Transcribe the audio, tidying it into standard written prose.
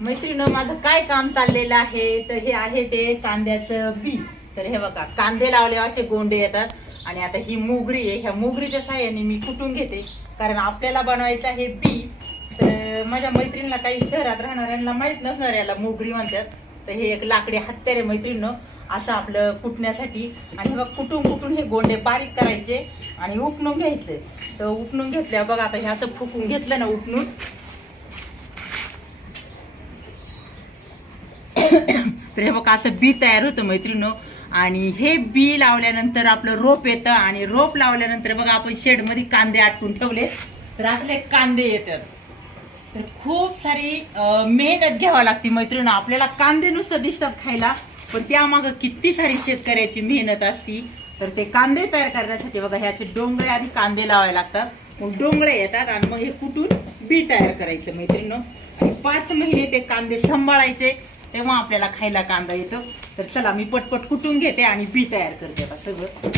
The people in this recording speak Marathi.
मैत्रिणीनं माझं काय काम चाललेलं आहे तर हे आहे ते कांद्याचं बी. तर हे बघा कांदे लावले असे गोंडे येतात. आणि आता ही मोगरी आहे, ह्या मोगरीच्या साह्याने मी कुटून घेते कारण आपल्याला बनवायचं आहे बी. तर माझ्या मैत्रिणीला काही शहरात राहणाऱ्यांना माहित नसणार याला मोगरी म्हणतात. तर हे एक लाकडी हत्यार आहे मैत्रिणीनं असं आपलं कुटण्यासाठी. आणि हे बघ कुटून कुटून हे गोंडे बारीक करायचे आणि उपणून घ्यायचे. तर उपणून घेतल्यावर बघा आता हे असं फुकून घेतलं ना उपणून तर हे बघा असं बी तयार होतं मैत्रिणीनं. आणि हे बी लावल्यानंतर आपलं रोप येतं आणि रोप लावल्यानंतर बघा आपण शेडमध्ये कांदे आटकून ठेवले तर असले कांदे येतात. तर खूप सारी मेहनत घ्यावी लागते मैत्रिणी. आपल्याला कांदे नुसतं दिसतात खायला पण त्यामागं किती सारी शेतकऱ्याची मेहनत असती. तर ते कांदे तयार करण्यासाठी बघा हे असे डोंगळे आणि कांदे लावावे लागतात. मग डोंगळे येतात आणि मग हे कुठून बी तयार करायचं मैत्रिणी. आणि 5 महिने ते कांदे सांभाळायचे तेव्हा आपल्याला खायला कांदा येतो. तर चला मी पटपट कुटून घेते आणि बी तयार करते आता सगळं.